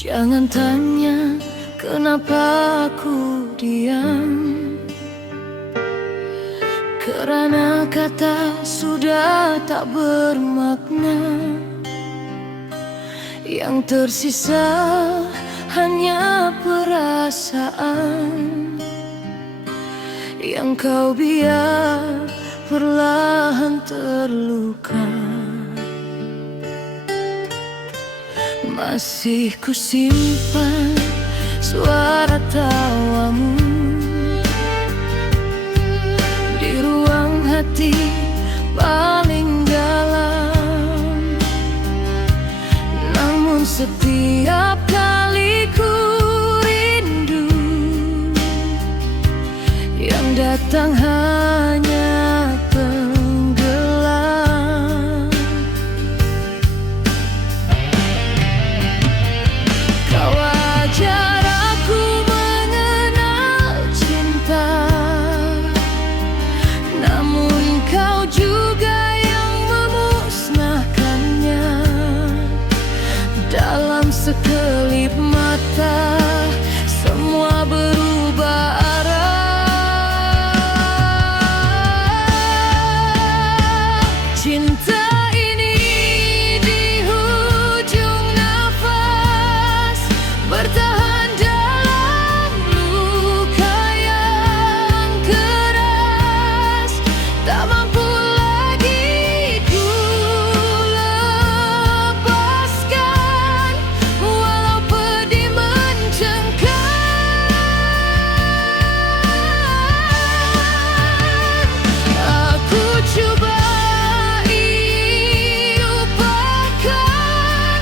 Jangan tanya kenapa aku diam, karena kata sudah tak bermakna. Yang tersisa hanya perasaan yang kau biar perlahan terluka. Masih kusimpan suara tawamu di ruang hati paling dalam. Namun setiap kali ku rindu, yang datang hanya sekelip mata, semua berubah arah. Cinta ini di hujung nafas, bertahan dalam luka yang keras. Tak mampu lagi ku lepaskan, walau pedih mencengkam. Aku coba lupakan,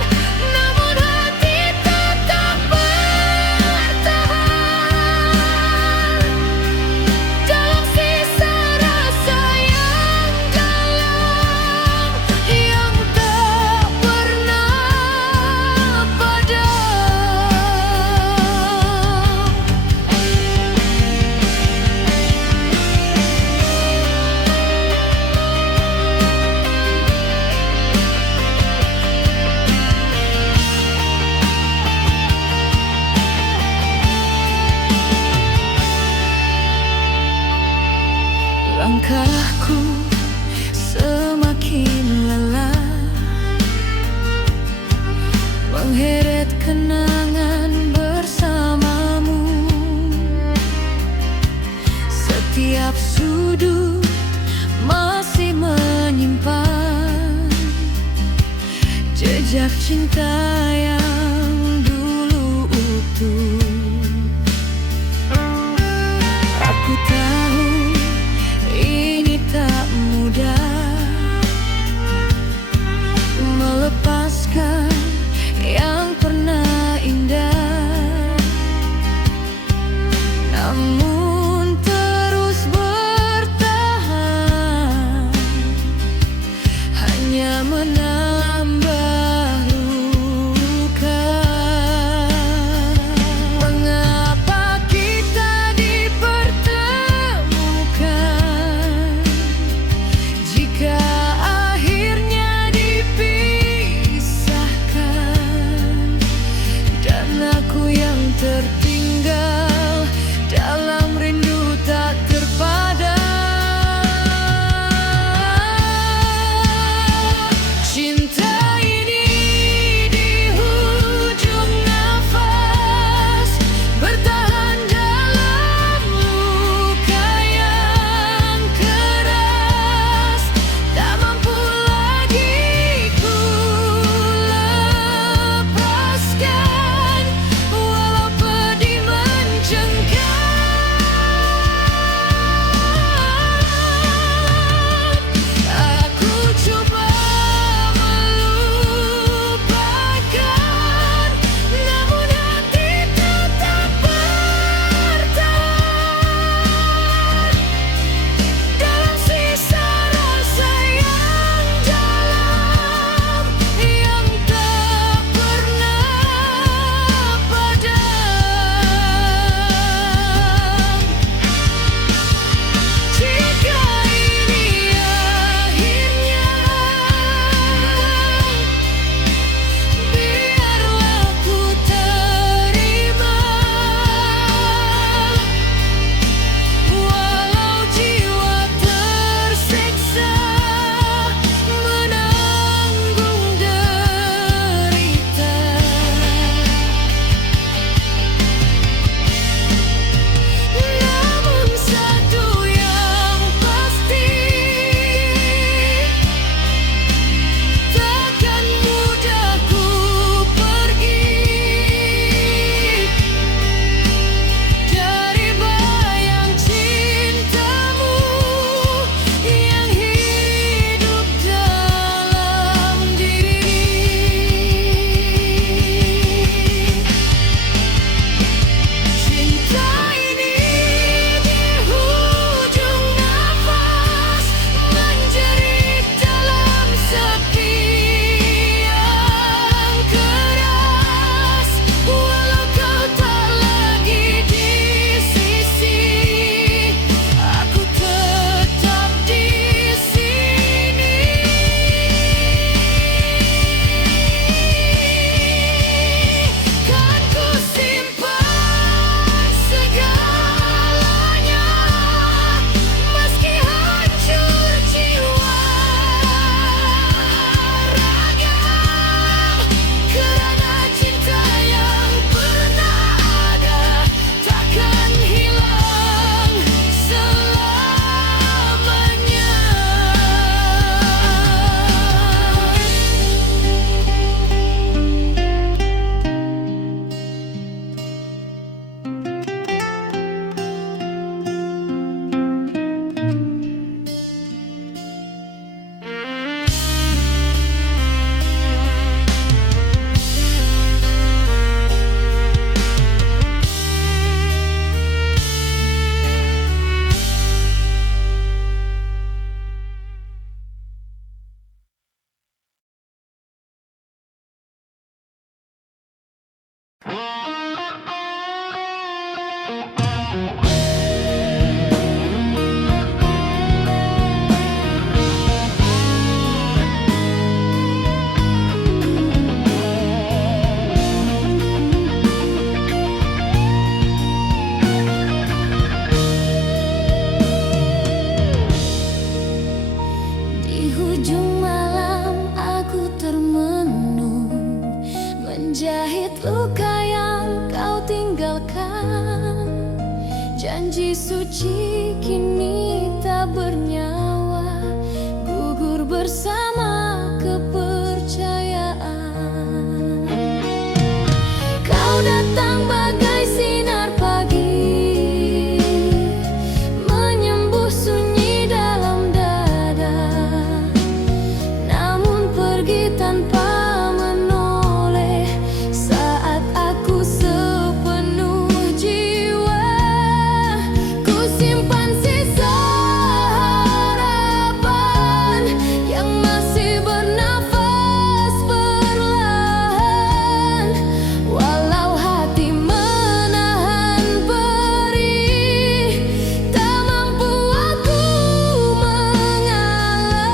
namun hati tetap bertahan dalam sisa rasa yang dalam, yang tak pernah padam. Langkahku semakin lelah, mengheret kenangan bersamamu. Setiap sudut masih menyimpan jejak cinta yang dulu utuh. Aku tahu ini tak mudah melepaskan yang pernah indah, namun terus bertahan hanya menambah luka. Mengapa kita dipertemukan jika akhirnya dipisahkan, dan aku yang tertinggal dalam rindu tak terpadam. ujung malam aku termenung, menjahit luka yang kau tinggalkan. Janji suci kini tak bernyawa, gugur bersama kepercayaan. Kau datang bagai sinar pagi, menyembuh sunyi dalam dada, namun pergi tanpa menoleh saat aku sepenuh jiwa. Ku simpan sisa harapan yang masih bernafas perlahan, walau hati menahan perih, tak mampu aku mengalah.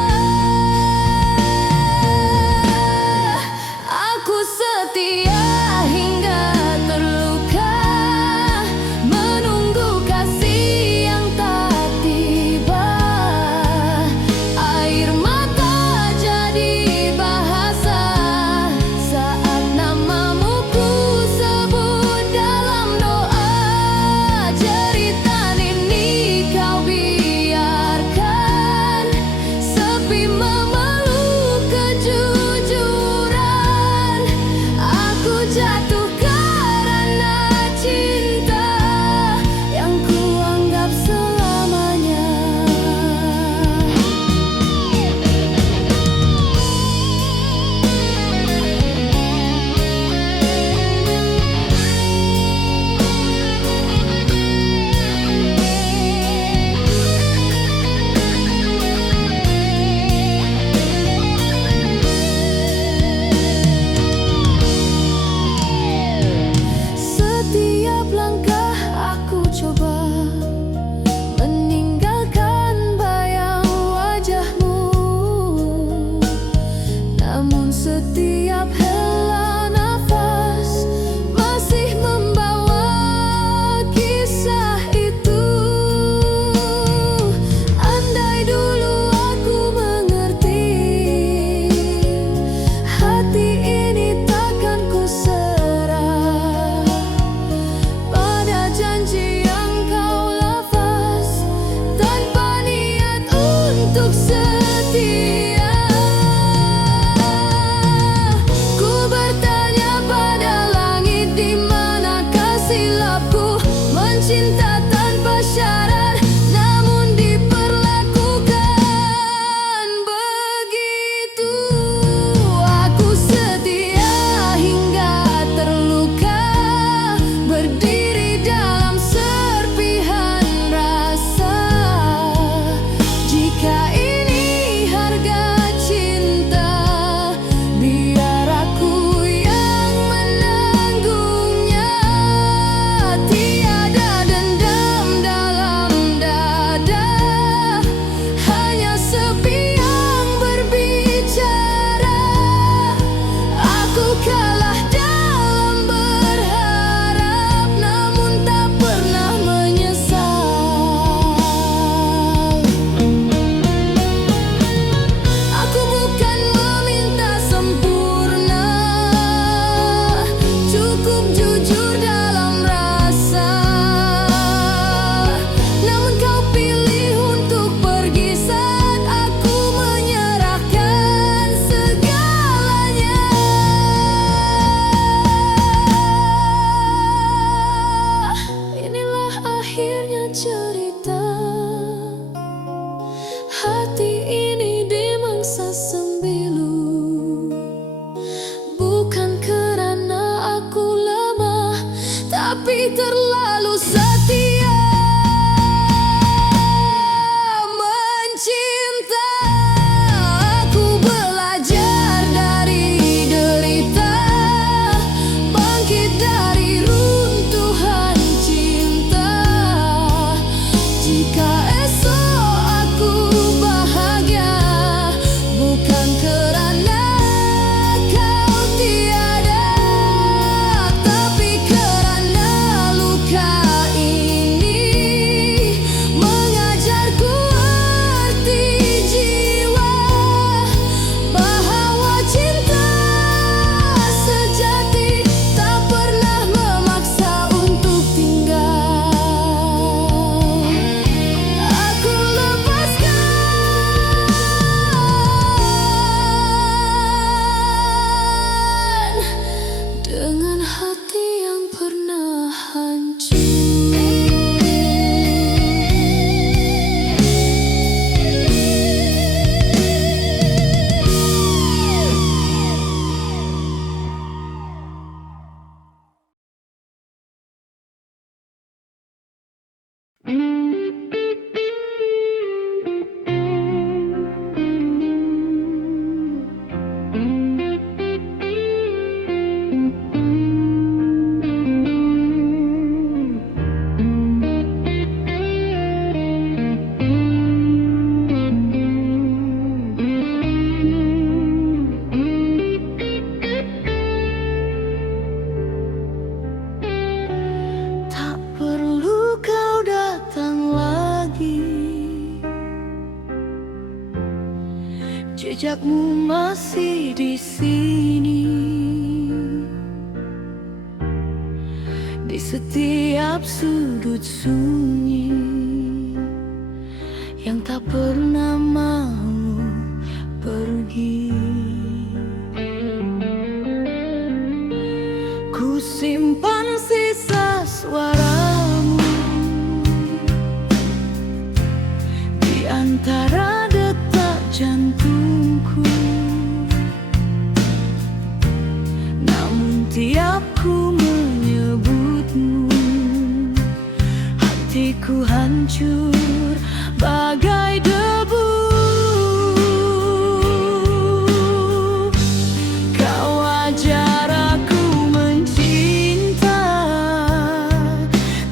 Wujudmu masih di sini, di setiap sudut sunyi yang tak pernah mau pergi. Ku simpan sisa suaramu di antara detak jantungku, namun tiap ku menyebutmu, hatiku hancur bagai debu. Kau ajar aku mencinta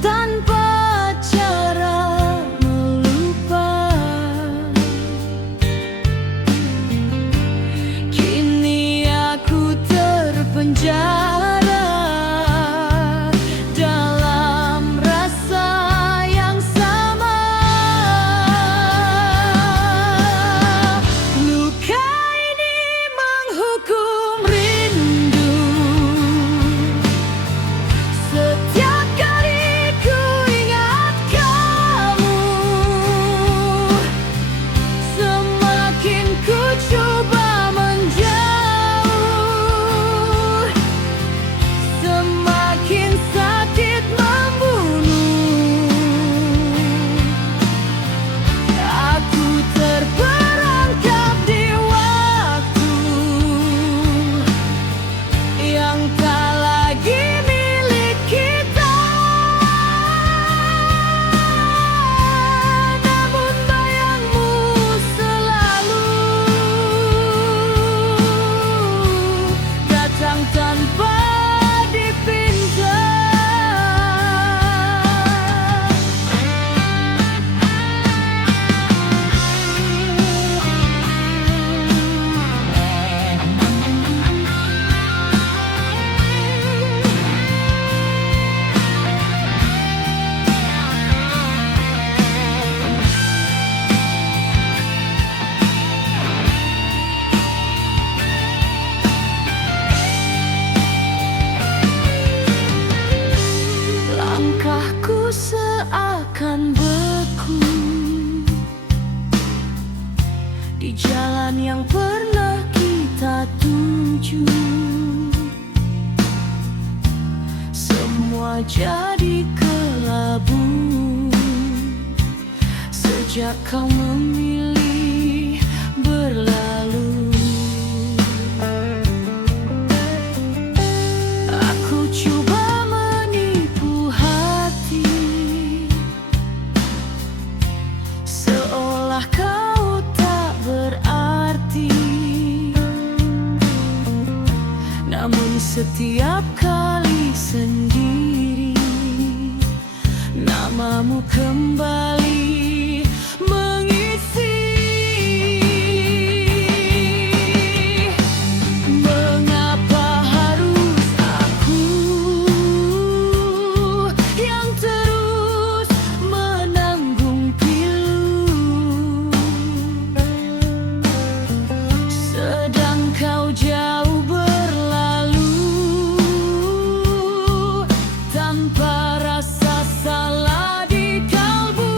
tanpa cara melupa. Kini aku terpenjara dalam rasa yang sama. Luka ini menghukum rindu. Setiap kali ku ingat kamu, semakin ku coba menjauh, semakin sakit membunuh. Aku terperangkap di waktu yang tak lagi milik kita. Namun bayangmu selalu datang tanpa dipinta. Langkahku seakan beku di jalan yang pernah kita tuju. Semua jadi kelabu sejak kau memilih berlalu. Aku coba menipu hati, seolah kau tak berarti. Namun setiap kali sendiri, namamu kembali mengisi. Mengapa harus aku yang terus menanggung pilu, sedang kau jauh berlalu tanpa rasa salah di kalbu.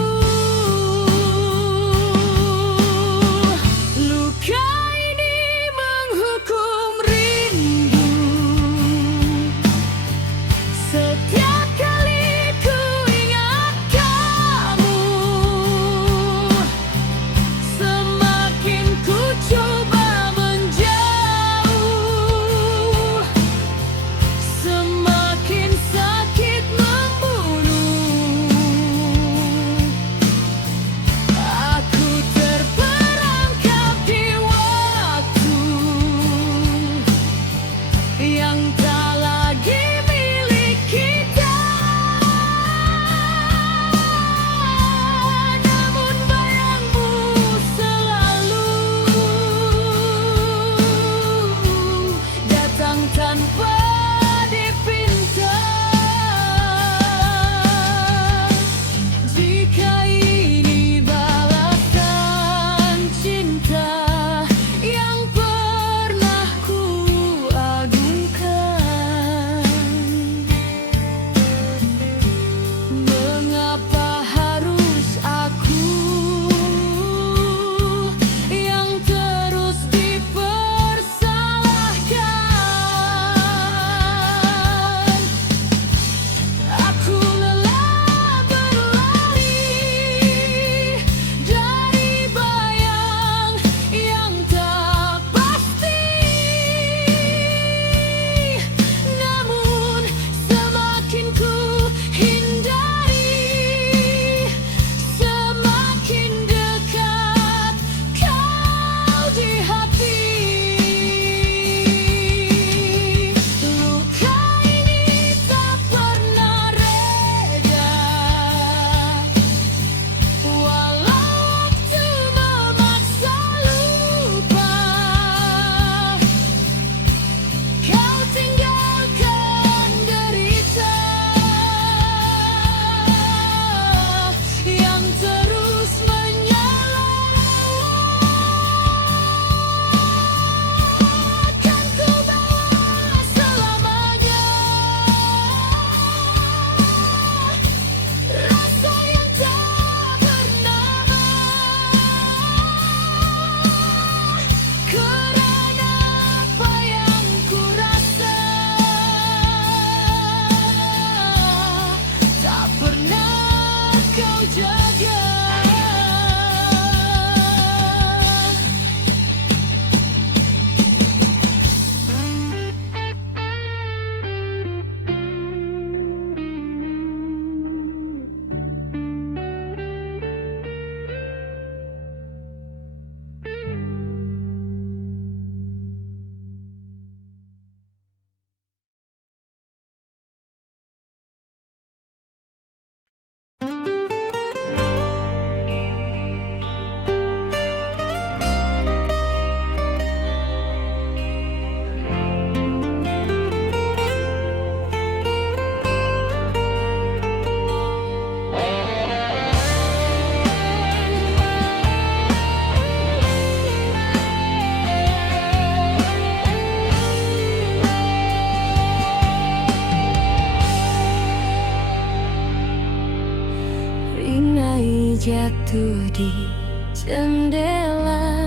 itu di jendela,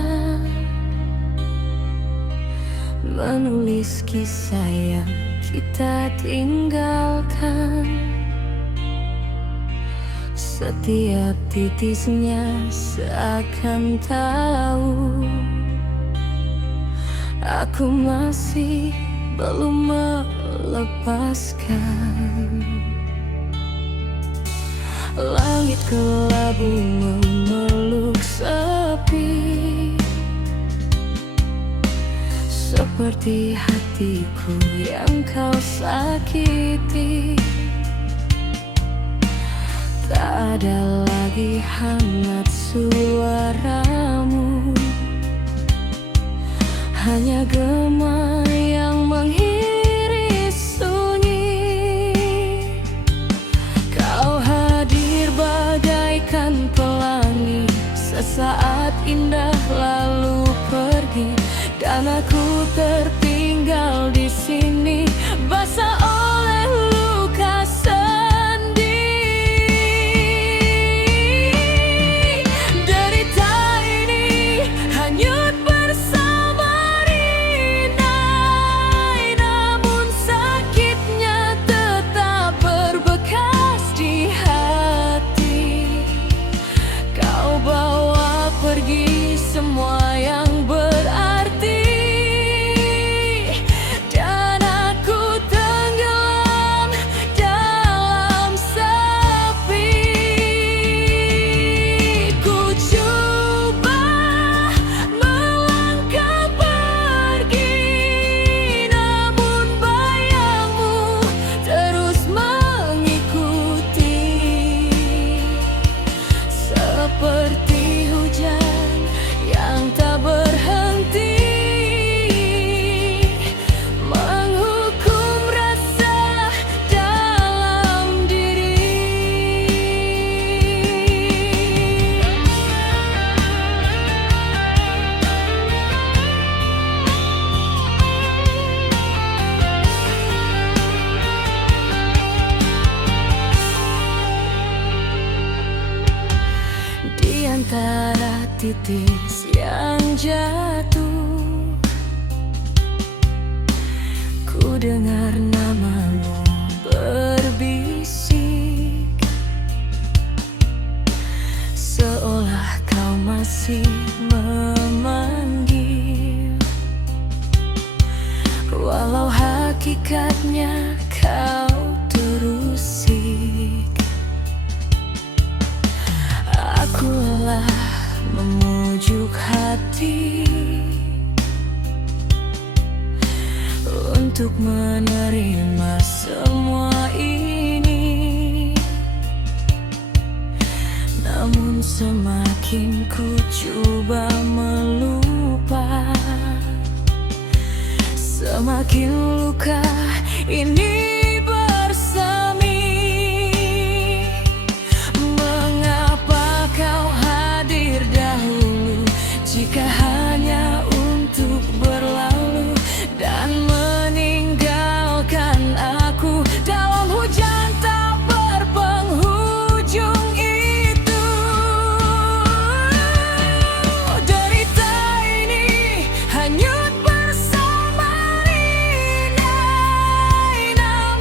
menulis kisah yang kita tinggalkan. Setiap titisnya seakan tahu aku masih belum melepaskan. Langit kelabu memeluk sepi, seperti hatiku yang kau sakiti. Tak ada lagi hangat suaramu, hanya gema yang mengiris sunyi. Kau hadir bagaikan pelangi, sesaat indah lalu pergi, dan aku tertinggal di sini, basah oleh luka sendi. Derita ini hanyut bersama rinai, namun sakitnya tetap berbekas di hati. Kau bawa pergi semua yang berarti, dan aku tenggelam dalam sepi. Ku coba melangkah pergi, namun bayangmu terus mengikuti, seperti hujan yang tak berhenti, menghukum rasa dalam diri. Di antara titis yang jatuh, ku dengar namamu berbisik, seolah kau masih memanggil, walau hakikatnya kau terusik. Aku lelah memujuk hati untuk menerima semua ini, namun semakin ku coba melupa, semakin luka ini bersemi. Mengapa kau hadir dahulu, jika hanya untuk berlalu dan meninggalkan aku dalam hujan tak berpenghujung itu. Derita ini hanyut bersama rinai, namun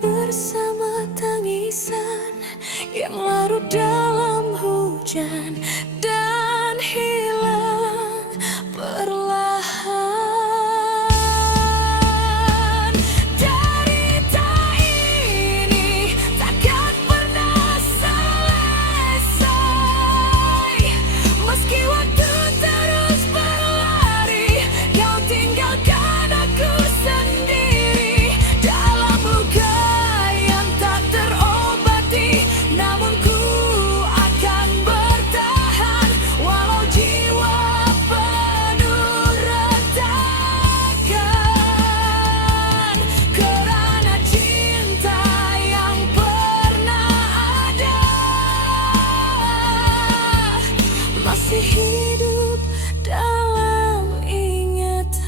bersama tangisan yang larut dalam hujan dan hilang perlahan. Derita ini takkan pernah selesai, meski waktu terus berlari. Kau tinggalkan aku sendiri dalam luka yang tak terobati. Namun ku akan bertahan walau jiwa penuh retakan, kerana cinta yang pernah ada masih hidup dalam ingatan.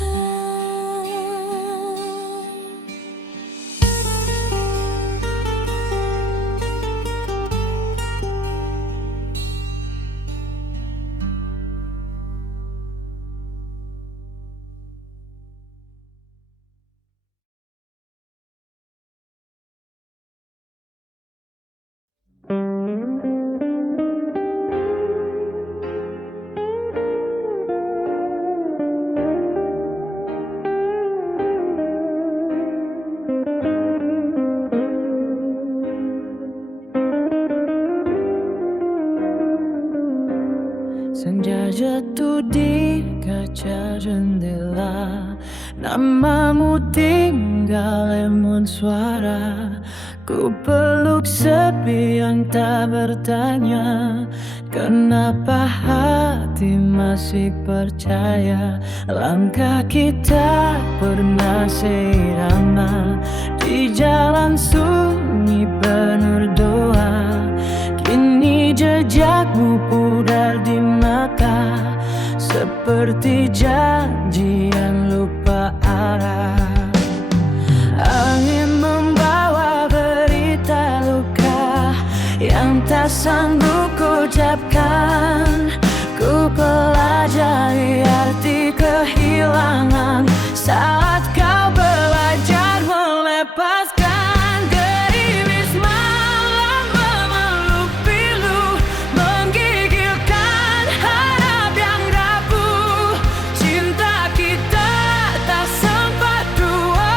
Senja jatuh di kaca jendela, namamu tinggal lemon suara. Ku peluk sepi yang tak bertanya, kenapa hati masih percaya. Langkah kita pernah seirama di jalan sunyi penuh doa. Kini jejakmu pudar di mata, seperti janji yang lupa arah. Angin membawa berita luka yang tak sanggup kuucapkan. Ku pelajari arti kehilangan saat kau belajar melepaskan. Gerimis malam memeluk pilu, menggigilkan harap yang rapuh. Cinta kita tak sempat dua,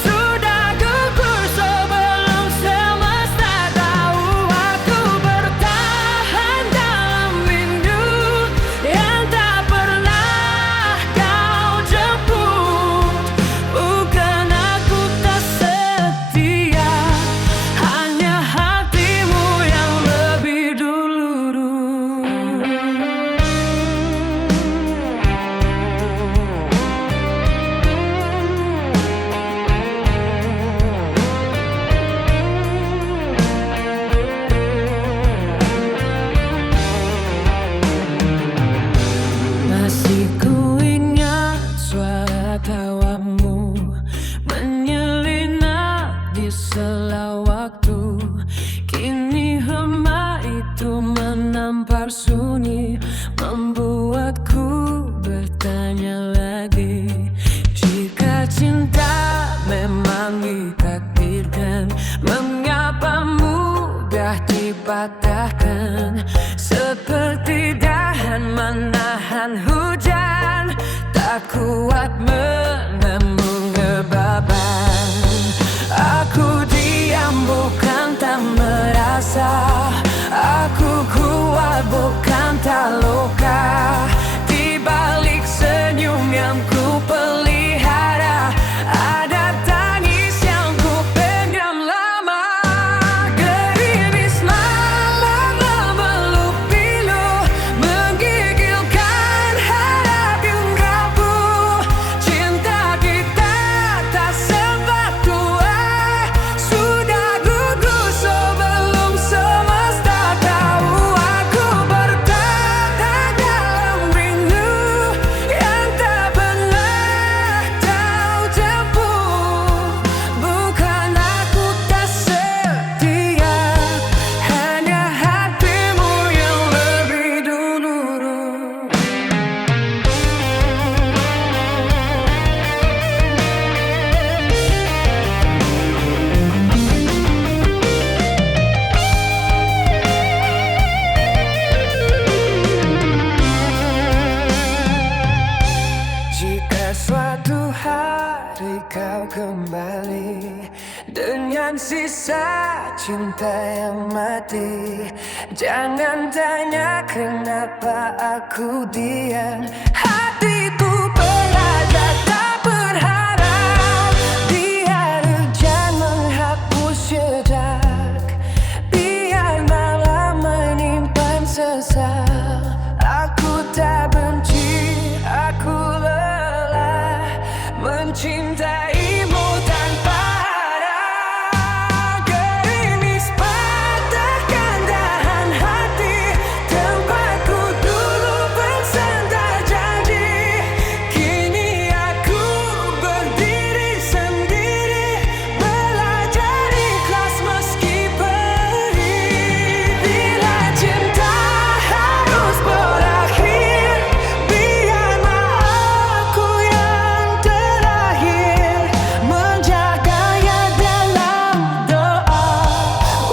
sudah gugur sebelum semesta tahu. Aku bertahan dalam rindu yang tak pernah kau jemput. Bukan aku tak setia, hanya hatimu yang lebih dulu. Masih ku ingat suara tawamu menyelinap di sela waktu. Kini hema itu menampar sunyi, membuatku bertanya lagi. Jika cinta memang ditakdirkan, mengapa mudah dipatahkan? Seperti dahan menahan hujan, tak kuat menembus kebaban. Aku diam bukan tak merasa, aku kuat bukan tak luka. Di balik senyum yang ku pelihara, ada tangis yang ku pendam lama. Gerimis malam memeluk pilu, menggigilkan harap yang rapuh. Cinta sisa cinta yang mati. Jangan tanya kenapa aku diam. Hatiku berada tak berharap. Biar hujan menghapus jejak. Biar malam menyimpan sesal. Aku tak benci, aku lelah mencintaimu tanpa harap. Gerimis patahkan tahan hati. Tempatku dulu bersandar janji. Kini aku berdiri sendiri. Belajar ikhlas meski perih. Bila cinta harus berakhir, biarlah aku yang terakhir menjaganya dalam doa.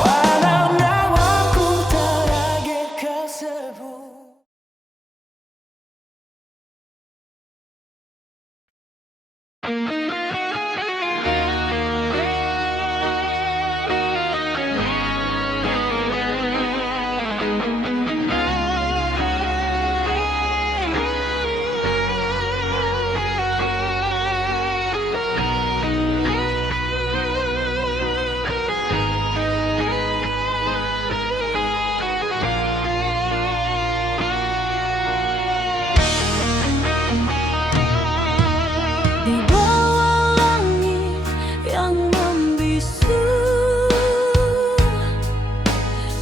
Walau nyawaku terakhir tersebut. Di bawah langit yang membisu,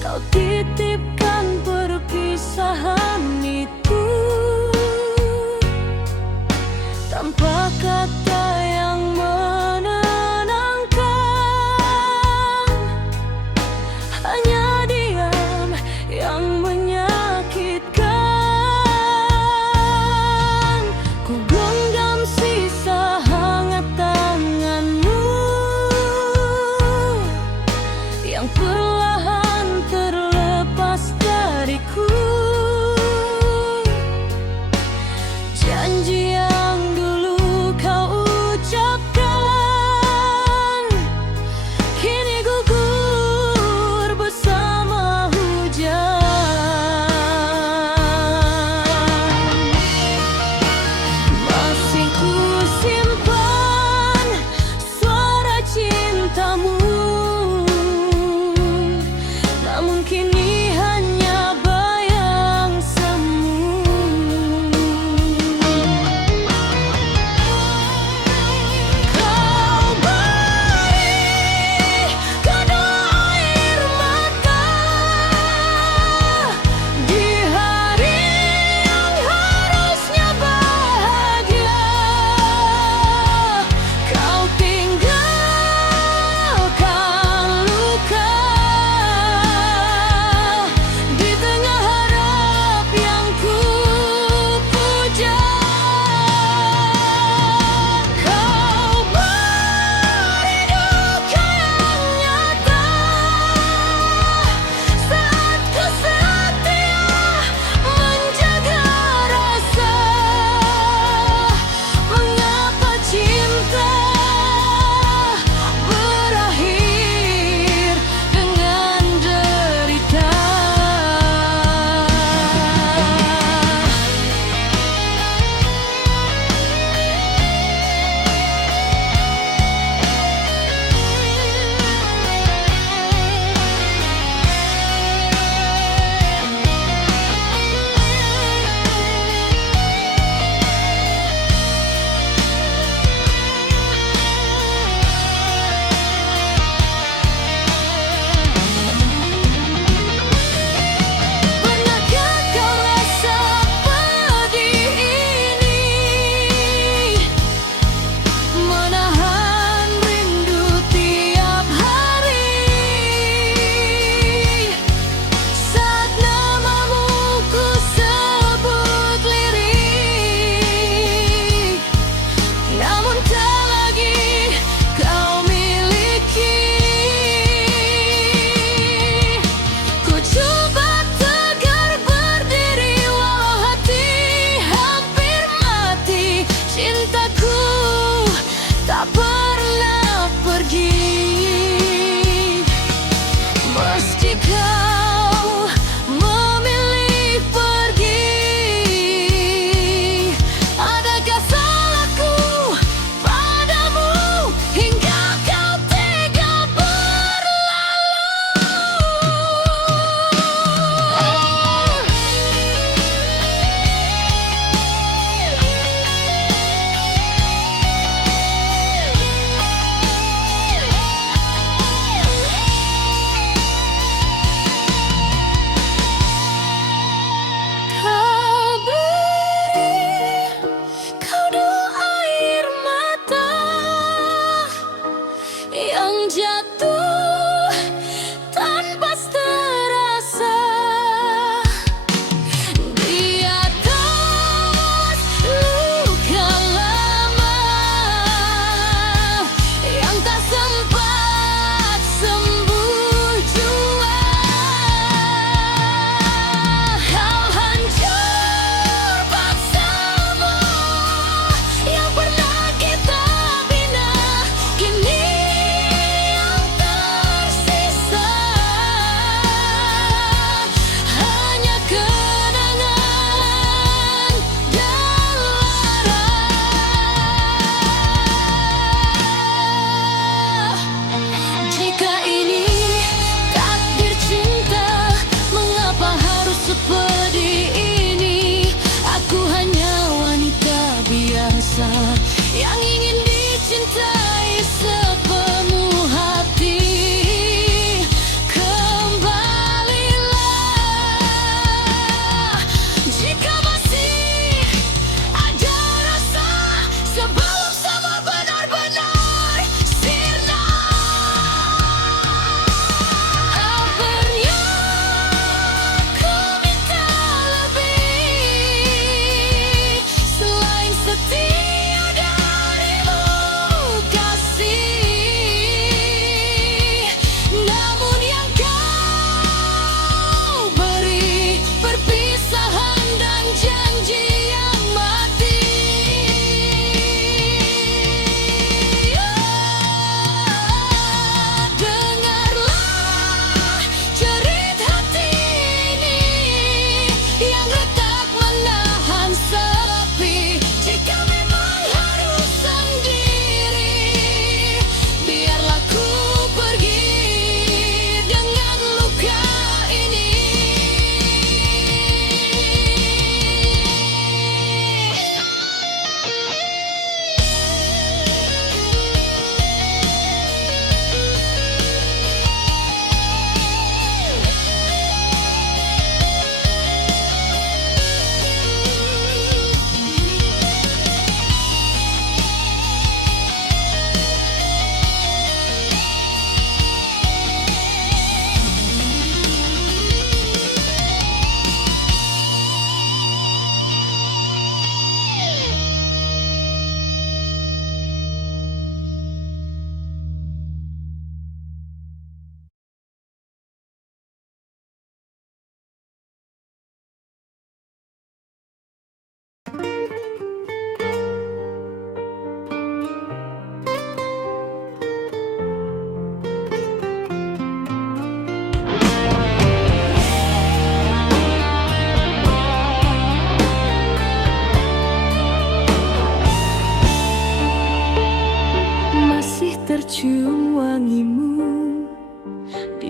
kau titipkan perpisahan itu tanpa kata yang menenangkan. Hanya diam yang menyakitkan. Ku genggam sisa hangat tanganmu yang perlahan terlepas dariku. Janji yang dulu kau ucapkan kini gugur bersama hujan. Masih ku simpan suara cintamu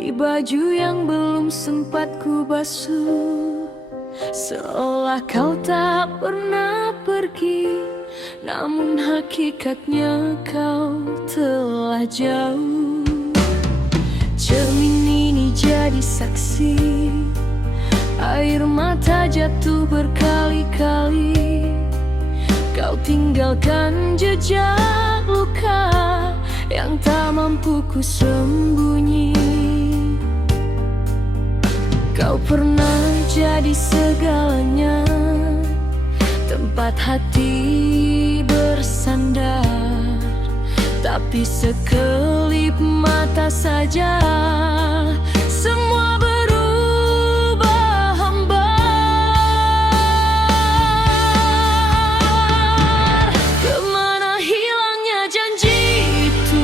di baju yang belum sempat ku basuh. Seolah kau tak pernah pergi, namun hakikatnya kau telah jauh. Cermin ini jadi saksi, air mata jatuh berkali-kali. Kau tinggalkan jejak luka yang tak mampu ku sembunyi. Kau pernah jadi segalanya, tempat hati bersandar. Tapi sekelip mata saja semua berubah hambar. Kemana hilangnya janji itu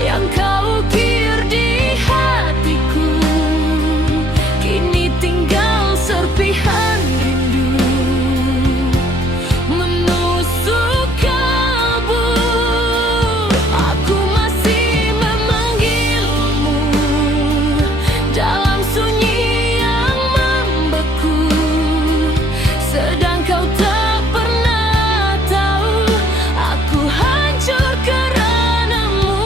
yang kau ukir di hatiku? Kini tinggal serpihan rindu menusuk kalbu. Aku masih memanggilmu dalam sunyi yang membeku, sedang kau tak pernah tahu aku hancur karenamu.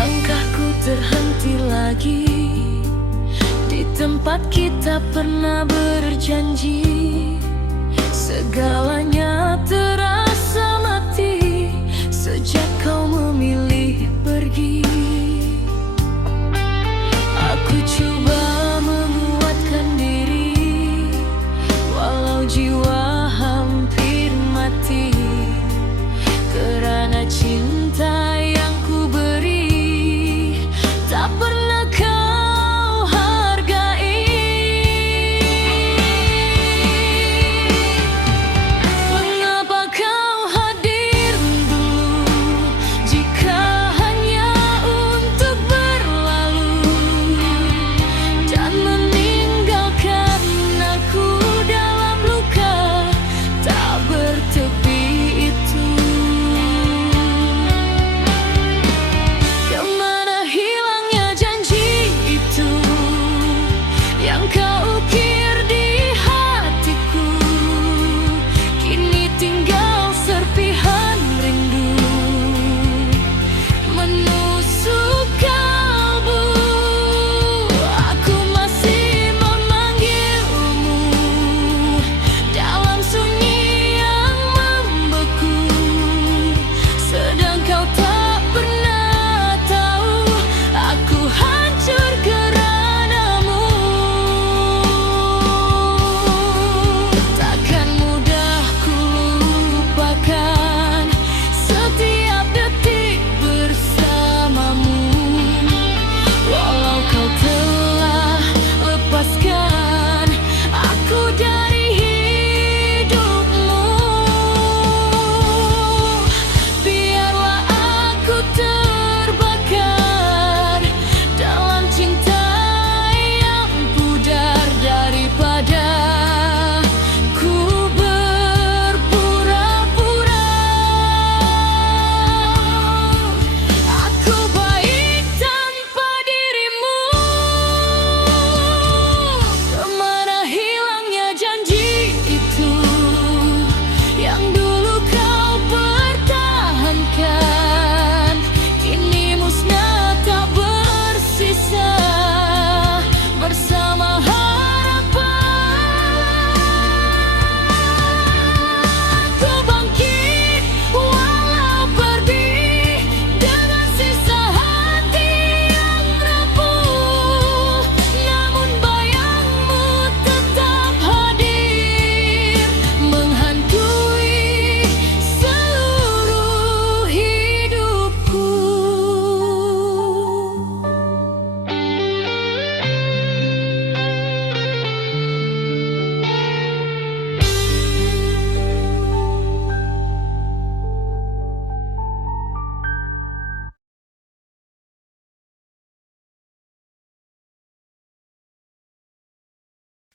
Langkahku terhenti lagi di tempat kita pernah berjanji. Segalanya terasa mati sejak kau memilih pergi. Aku coba menguatkan diri walau jiwa hampir mati, kerana cinta yang ku beri tak pernah kau hargai.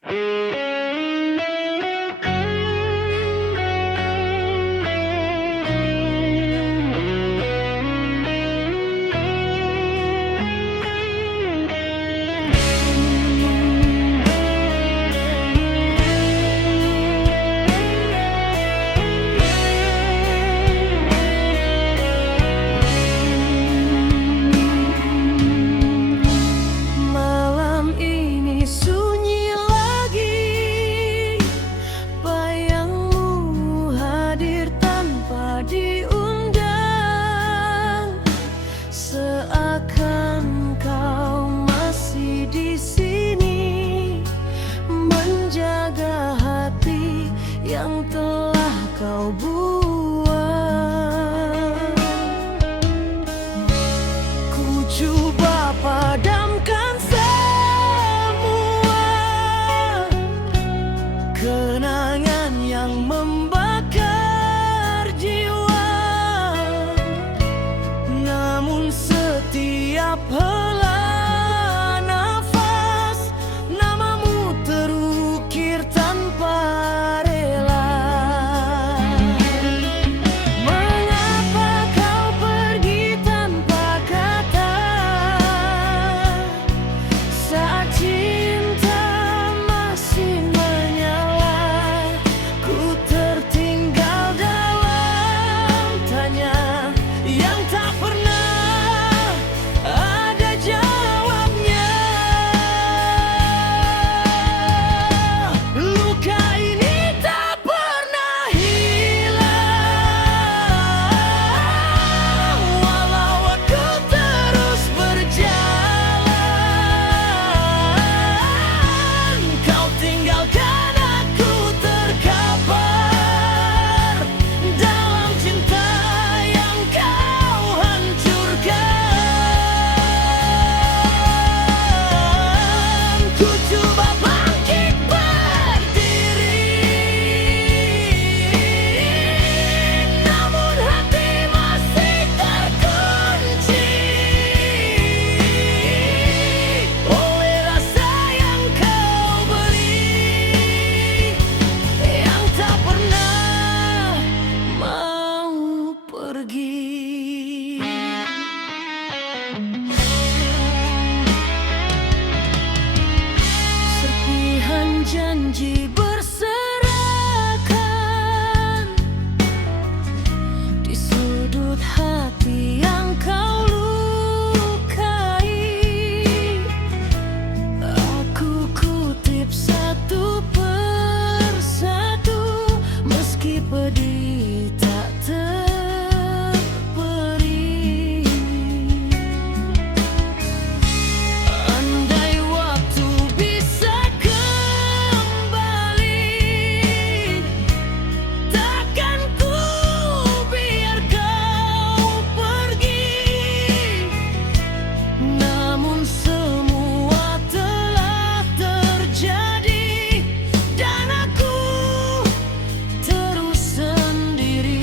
Malam ini sunyi lagi, bayangmu hadir tanpa diundang, seakan kau masih di sini, menjaga hati yang telah kau buang. Ku coba padamkan semua kenangan yang membakar jiwa, namun setiap hela nafas namamu terukir tanpa rela. Mengapa kau pergi tanpa kata, saat cinta masih menyala? Ku tertinggal dalam tanya yang tak pernah ada jawabnya. Luka ini tak pernah hilang, walau aku terus berjalan. Kau tinggalkan aku terkapar dalam cinta yang kau hancurkan. Ku coba bangkit berdiri, namun hati masih terkunci oleh rasa yang kau beri, yang tak pernah mau pergi. Serpihan janji berserakan di sudut hati yang kau lukai. Aku kutip satu persatu, meski pedih tak terperi. Andai waktu bisa kembali, takkan ku biar kau pergi. Namun semua telah terjadi dan aku terus sendiri.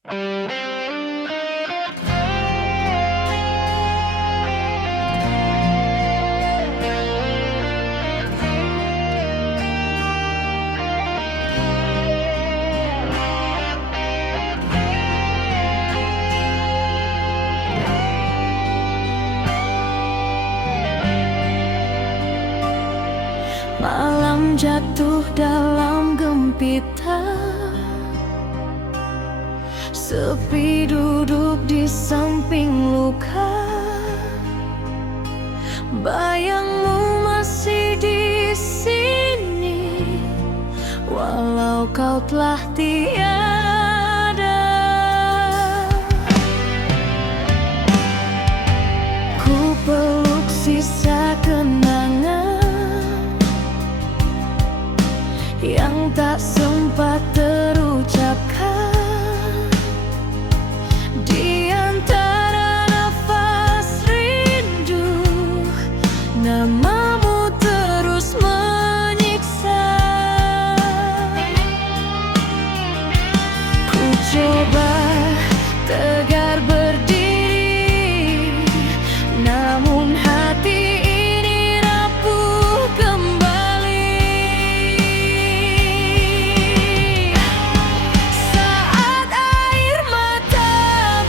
Malam jatuh dalam gempita, sepi duduk di samping luka. Bayangmu masih di sini, walau kau telah tiada. Ku peluk sisa kenangan yang tak sempat terucapkan. Di antara nafas rindu, namamu terus menyiksa. Ku coba tegar berdiri, namun hati ini rapuh kembali. Saat air mata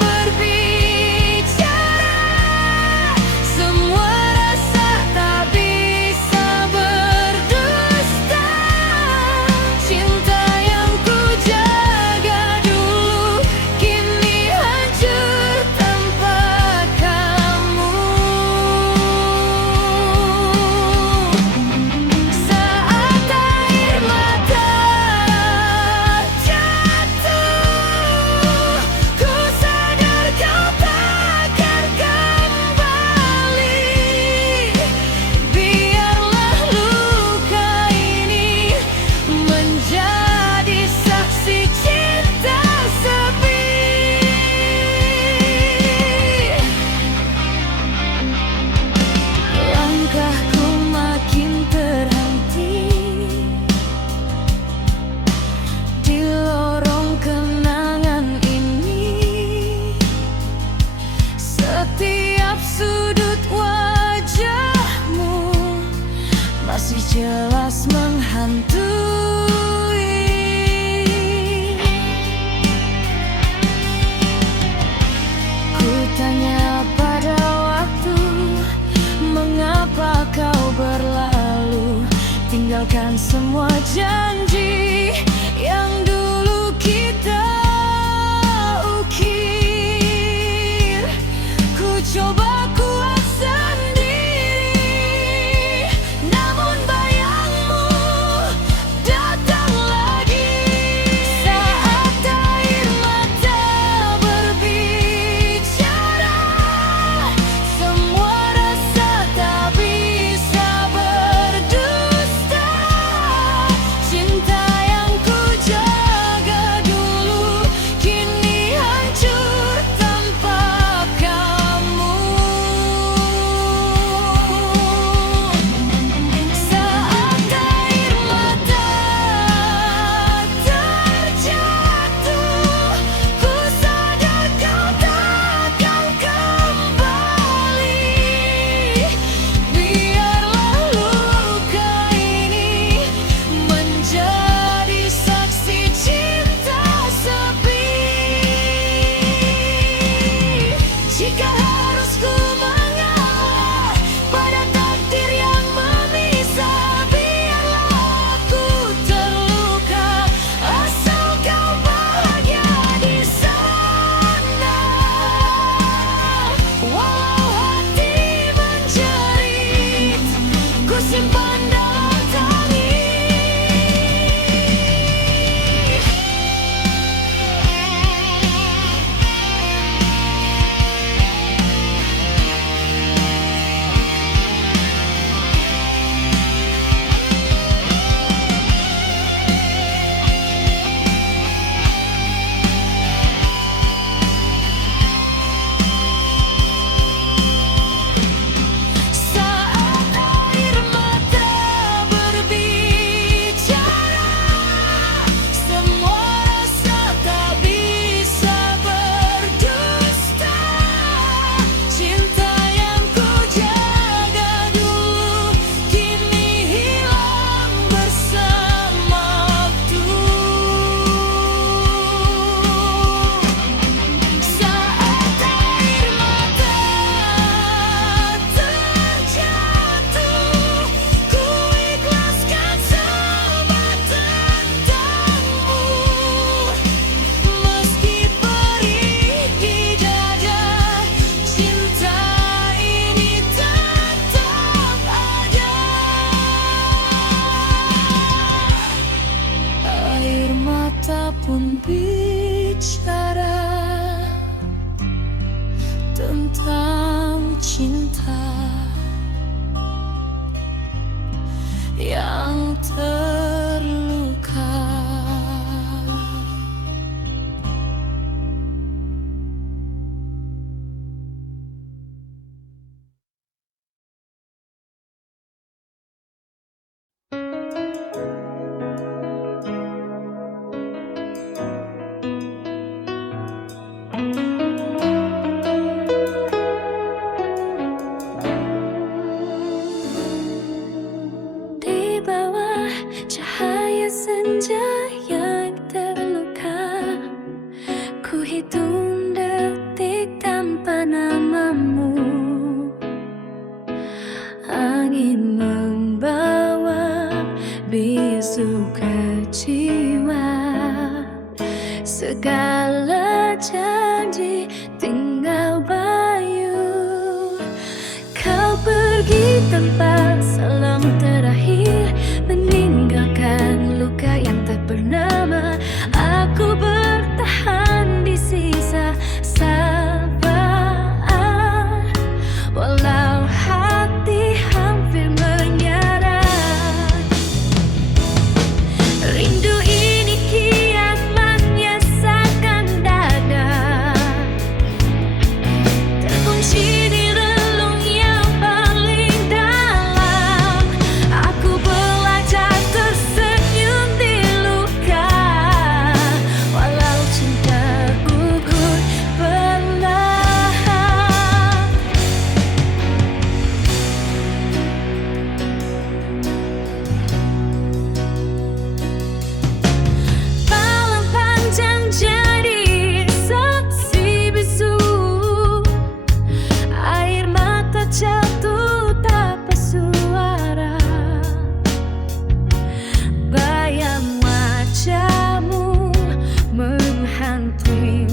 berbicara, semua rasa tak bisa berdusta. Cinta yang ku jaga dulu kini hancur tanpa kamu. Saat air mata jatuh, ku sadar kau takkan kembali. Biarlah luka ini menjadi saksi cinta sepi. Langkahku makin terhenti di lorong kenangan ini. Setiap sudut wajahmu masih jelas menghantui. Ku tanya pada waktu, mengapa kau berlalu, tinggalkan semua janji yang dulu kita ukir. Ku coba kuat sendiri, namun bayangmu datang lagi. Saat air mata berbicara, semua rasa tak bisa berdusta. mata pun bicara tentang cinta yang terluka. Di bawah cahaya senja yang terluka, ku hitung detik tanpa namamu. Angin membawa bisu kecewa, segala janji tinggal bayu. Kau pergi tanpa salam terakhir, meninggalkan luka yang tak bernama. Aku bertahan di sisa sabar, walau hati hampir menyerah. Rindu ini kian menyesakan dada, terkunci di relung yang paling dalam. Aku belajar tersenyum di luka, walau cinta gugur perlahan. Malam panjang jadi saksi bisu, air mata jatuh tanpa suara. Bayang wajahmu menghantui